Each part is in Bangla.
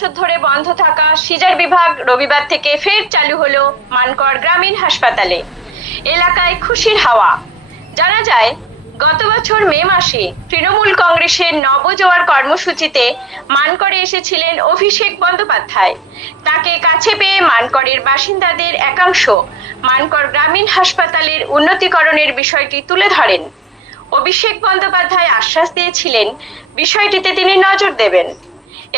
বছর ধরে বন্ধ থাকা সিজার বিভাগ রবিবার থেকে ফের চালু হলো মানকড় গ্রামীণ হাসপাতালে। এলাকায় খুশির হাওয়া। জানা যায়, গত বছর মে মাসে তৃণমূল কংগ্রেসের নবজোয়ার কর্মসূচিতে মানকড়ে এসেছিলেন অভিষেক বন্দ্যোপাধ্যায়। তাকে কাছে পেয়ে মানকড়ের বাসিন্দাদের একাংশ মানকড় গ্রামীণ হাসপাতালের উন্নতিকরণের বিষয়টি তুলে ধরেন। অভিষেক বন্দ্যোপাধ্যায় আশ্বাস দিয়েছিলেন বিষয়টিতে তিনি নজর দেবেন।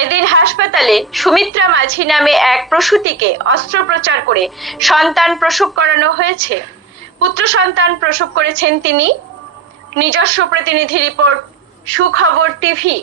এদিন হাসপাতালে সুমিত্রা মাঝি নামে এক প্রসূতিকে অস্ত্রোপচার করে সন্তান প্রসব করানো হয়েছে। পুত্র সন্তান প্রসব করেছেন তিনি। নিজস্ব প্রতিনিধি রিপোর্ট, সুখবর টিভি।